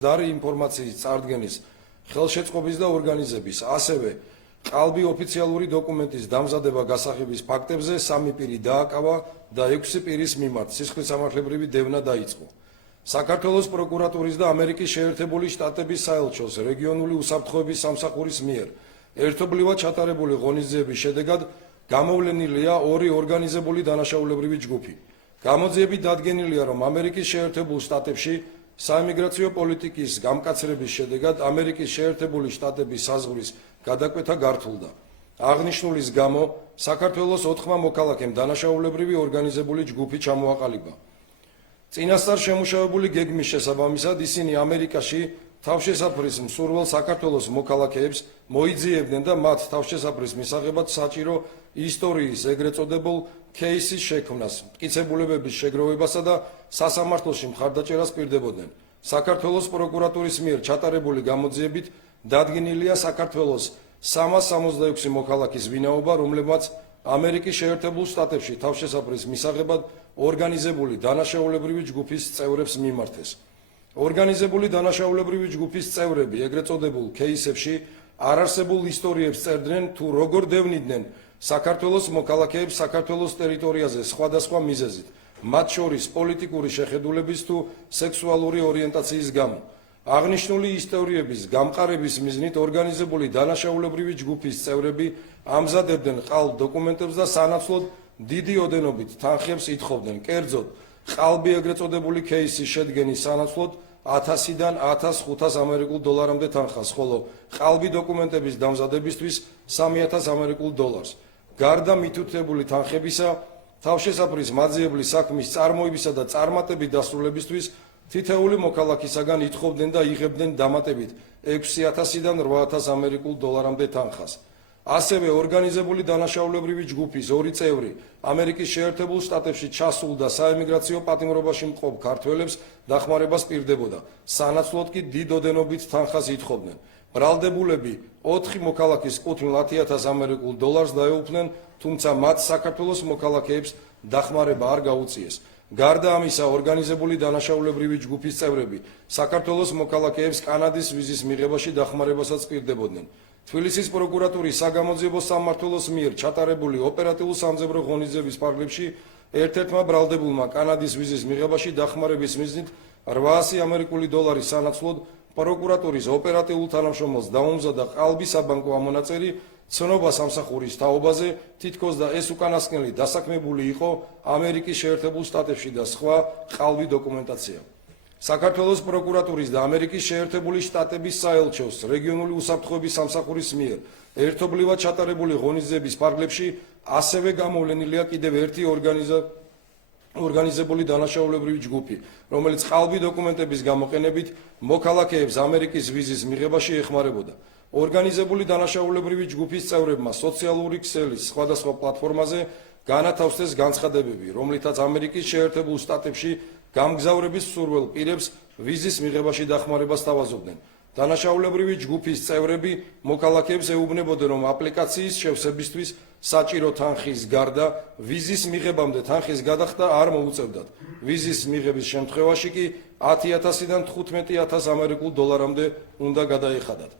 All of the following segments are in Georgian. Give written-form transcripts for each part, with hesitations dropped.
დარი ინფორმაციის წარდგენის, ხელშეწყობის და ორგანიზების, ასევე ყალბი ოფიციალური დოკუმენტის დამზადება გასაღების ფაქტებზე 3 პირი დააკავა და 6 პირის მიმართ სისხლისამართლებრივი დევნა დაიწყო. საქართველოს პროკურატურის და ამერიკის შეერთებული შტატების საელჩოს რეგიონული უსაფრთხოების სამსახურის მიერ ერთობლივად ჩატარებული ღონისძიების შედეგად გამოვლენილია 2 ორგანიზებული დანაშაულებრივი ჯგუფი. გამოძიებით დადგენილია, რომ ამერიკის შეერთებულ შტატებში საიმიგრაციო პოლიტიკის გამკაცრების შედეგად ამერიკის შეერთებული შტატების საზღვრის გადაკვეთა გართულდა. აღნიშნულის გამო საქართველოს 4 მოქალაქემ დანაშაულებრივი ორგანიზებული ჯგუფი ჩამოაყალიბა. წინასწარ შემუშავებული გეგმის შესაბამისად ისინი ამერიკაში თავშესაფრის მსურველ საქართველოს მოქალაქეებს მოიძიებდნენ და მათ თავშესაფრის მისაღებად საჭირო ისტორიის ეგრეთ წოდებულ кейსის შექმნას, მტკიცებულებების შეგროვებასა და სასამართლოში მხარდაჭერას პირდებოდნენ. საქართველოს პროკურატურის მიერ ჩატარებული გამოძიებით დადგენილია საქართველოს 366 მოქალაქის ვინაობა, რომლებმაც ამერიკის შეერთებულ შტატებში თავშესაფრის მისაღებად ორგანიზებული დანაშაულებრივი ჯგუფის წევრებს მიმართეს. ორგანიზებული დანაშაულებრივი ჯგუფის წევრები ეგრეთ წოდებულ кейსებში არარსებულ ისტორიებს წერდნენ თუ როგორ დევნიდნენ საქართველოს მოქალაქეებს საქართველოს ტერიტორიაზე სხვადასხვა მიზეზით, მათ შორის პოლიტიკური შეხედულების თუ სექსუალური ორიენტაციის გამო. აღნიშნული ისტორიების გამყარების მიზნით ორგანიზებული დანაშაულებრივი ჯგუფის წევრები ამზადებდნენ ყალბ დოკუმენტებს და სანაცვლოდ დიდი ოდენობით თანხებს ითხოვდნენ. კერძოდ, ყალბი ეგრეთ წოდებული кейსის შედგენის სანაცვლოდ 1000-დან 1500 ამერიკულ დოლარამდე თანხას, ხოლო ყალბი დოკუმენტების დამზადებისთვის 3000 ამერიკულ დოლარს. გარდა მითითებული თანხებისა, თავშესაფრის მაძიებლის საქმის წარმოებისა და წარმატებით დასრულებისთვის თითეული მოქალაქისაგან ითხოვდნენ და იღებდნენ დამატებით 6000-დან 8000 ამერიკულ დოლარამდე თანხას. ასევე ორგანიზებული დანაშაულებრივი ჯგუფის 2 წევრი ამერიკის შეერთებულ შტატებში ჩასულ და საიმიგრაციო პატიმრობაში მყოფ ქართველებს დახმარებას პირდებოდა. სანაცვლოდ კი დიდ ოდენობით თანხას ითხოვდნენ. ბრალდებულები 4 მოქალაქის კუთვნილ 10000 ამერიკულ დოლარს დაეუფლნენ, თუმცა მათ საქართველოს მოქალაქეებს დახმარება არ გაუწიეს. გარდა ამისა, ორგანიზებული დანაშაულებრივი ჯგუფის წევრები საქართველოს მოქალაქეებს კანადის ვიზის მიღებაში დახმარებასაც პირდებოდნენ. თბილისის პროკურატურის საგამოძიებო სამმართველოს მიერ ჩატარებული ოპერატიულ-სამძებრო ღონისძიების ფარგლებში ერთ-ერთმა ბრალდებულმა კანადის ვიზის მიღებაში დახმარების მიზნით 800 ამერიკული დოლარის სანაცვლოდ პროკურატურის ოპერატიულ თანამშრომელს დაუმზადა ყალბი საბანკო ამონაწერი ცნობა სამსახურის თაობაზე, თითქოს და ეს უკანასკნელი დასაქმებული იყო ამერიკის შეერთებულ შტატებში და სხვა ყალბი დოკუმენტაცია. საქართველოს პროკურატურის და ამერიკის შეერთებული შტატების საელჩოს რეგიონული უსაფრთხოების სამსახურის მიერ ერთობლივად ჩატარებული ღონისძიების ფარგლებში ასევე გამოვლენილია კიდევ ერთი ორგანიზებული დანაშაულებრივი ჯგუფი, რომელიც ყალბი დოკუმენტების გამოყენებით მოქალაქეებს ამერიკის ვიზის მიღებაში ეხმარებოდა. ორგანიზებული დანაშაულებრივი ჯგუფის წევრებმა სოციალური ქსელის სხვადასხვა პლატფორმაზე განათავსეს განცხადებები, რომლითაც ამერიკის შეერთებულ შტატებში გამგზავრების მსურველ პირებს ვიზის მიღებაში დახმარებას თავაზობდნენ. დანაშაულებრივი ჯგუფის წევრები მოქალაქეებს ეუბნებოდნენ, რომ აპლიკაციის შევსებისთვის საჭირო თანხის გარდა ვიზის მიღებამდე თანხის გადახდა არ მოუწევდათ. ვიზის მიღების შემთხვევაში კი 10000-დან 15000 ამერიკულ დოლარამდე უნდა გადაეხადათ.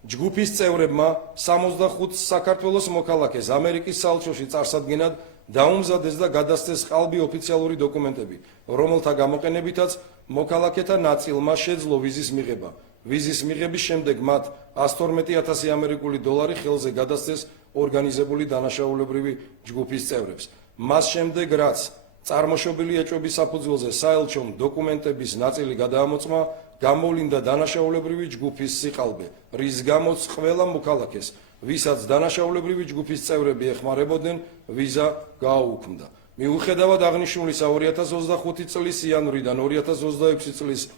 ჯგუფის წევრებმა 65 საქართველოს მოქალაქეს ამერიკის საელჩოში წარსადგენად დაუმზადეს და გადასცეს ყალბი ოფიციალური დოკუმენტები, რომელთა გამოყენებითაც მოქალაქეთა ნაწილმა შეძლო ვიზის მიღება. ვიზის მიღების შემდეგ მათ 112000 ამერიკული დოლარი ხელზე გადასცეს ორგანიზებული დანაშაულებრივი ჯგუფის წევრებს. მას შემდეგ, რაც წარმოშობილი ეჭვების საფუძველზე საელჩომ დოკუმენტების ნაწილი გადაამოწმა, გამოვლინდა დანაშაულებრივი ჯგუფის სიყალბე, რის გამოც ყველა მოქალაქეს, ვისაც დანაშაულებრივი ჯგუფის წევრები ეხმარებოდნენ, ვიზა გააუქმდა. მიუხედავად აღნიშნულისა 2025 წლის იანვრიდან 2026 წლის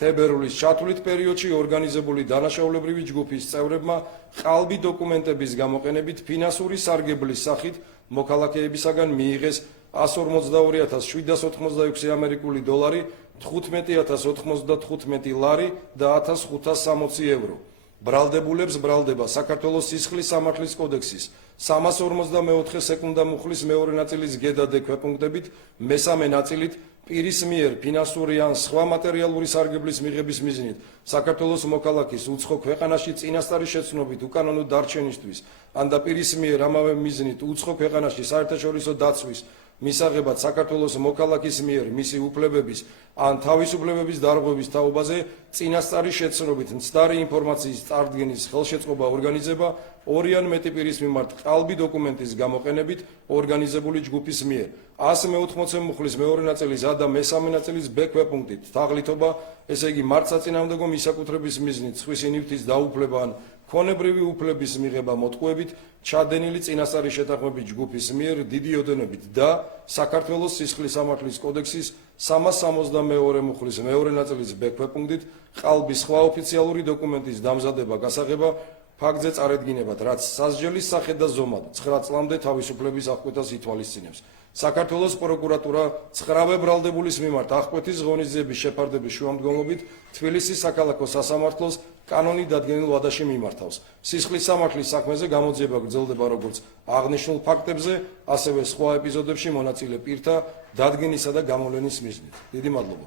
თებერვლის ჩათვლით პერიოდში ორგანიზებული დანაშაულებრივი ჯგუფის წევრებმა ყალბი დოკუმენტების გამოყენებით ფინანსური სარგებლის სახით მოქალაქეებისაგან მიიღეს 142786 ამერიკული დოლარი, 15095 ლარი და 1560 ევრო. ბრალდებულებს ბრალდება საქართველოს სისხლის სამართლის კოდექსის 344 სეკუნდა მუხლის მეორე ნაწილის გედადე ქვეპუნქტებით, მესამე ნაწილით პირის მიერ ფინანსური ან სხვა მატერიალური სარგებლის მიღების მიზნით საქართველოს მოქალაქის უცხო ქვეყანაში წინასწარი შეცნობით უკანონო დარჩენისთვის ან და პირის მიერ ამავე მიზნით უცხო ქვეყანაში საერთაშორისო დაცვის მისაღებად საქართველოს მოქალაქის მიერ მისი უფლებების ან თავისუფლებების დარღვევის თაობაზე წინასწარი შეცნობით მცდარი ინფორმაციის წარდგენის ხელშეწყობა ორგანიზება ორი ან მეტი პირის მიმართ ყალბი დოკუმენტის გამოყენებით ორგანიზებული ჯგუფის მიერ. 180 მუხლის მეორე ნაწილის ა და მესამე ნაწილის ბ ქვეპუნქტით თაღლითობა, ესე იგი მართსაწინააღმდეგო მისაკუთრების მიზნით სხვისი ნივთის დაუფლება ან ქონებრივი უფლების მიღება მოტყუებით ჩადენილი წინასწარი შეთანხმების ჯგუფის მიერ დიდი ოდენობით და საქართველოს სისხლის სამართლის კოდექსის 362 მუხლის მეორე ნაწილის ბ ქვეპუნქტით ყალბის სხვა ოფიციალური დოკუმენტის დამზადება გასაღება ფაქტზე წარედგინებად, რაც სასჯელის სახედ და ზომად 9 წლამდე თავისუფლების აღკვეთას ითვალისწინებს. საქართველოს პროკურატურა 9 ბრალდებულის მიმართ აღკვეთის ღონისძიების შეფარდების შუამდგომლობით თბილისის საქალაქო სასამართლოს კანონით დადგენილ ვადაში მიმართავს. სისხლის სამართლის საქმეზე გამოძიება გრძელდება როგორც აღნიშნულ ფაქტებზე, ასევე სხვა ეპიზოდებში მონაწილე პირთა დადგენისა და გამოვლენის მიზნით. დიდი მადლობა.